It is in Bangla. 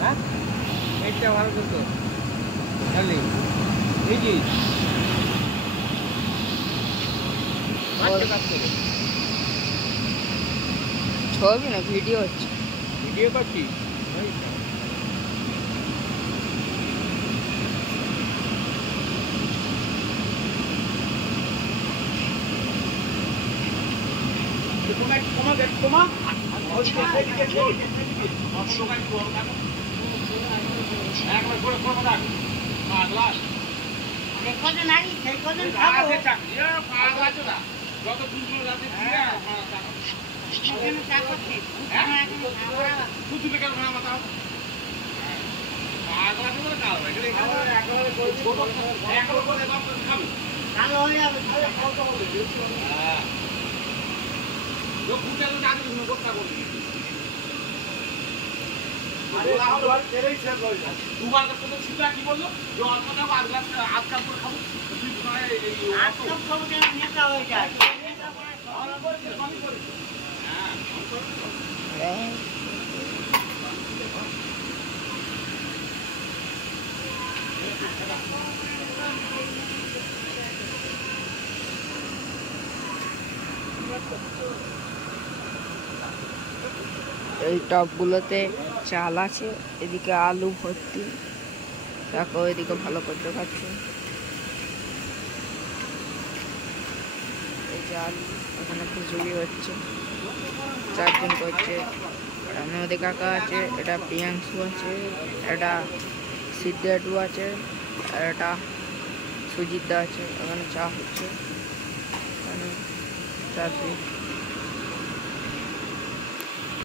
হ্যাঁ এটা ভালো করতো জানলি এই যে ছবি না ভিডিও হচ্ছে ভিডিও করছি তোমার দুবার কি বললো যে অল্প খাবো আধ কাপ করে খাবো নেতা হয়ে যায় এই টবগুলোতে চাল আছে, এদিকে আলু ভর্তি, দেখো এদিকে ভালো করে দেখাচ্ছে। এই যে আলু, এখানে খিচুড়ি হচ্ছে, 4 জন করছে। রামনদী কাকা আছে, এটা প্রিয়াংশু আছে, এটা সিদ্ধার্থ আছে, আর এটা সুজিত দা আছে। এখানে চা হচ্ছে, এখানে চা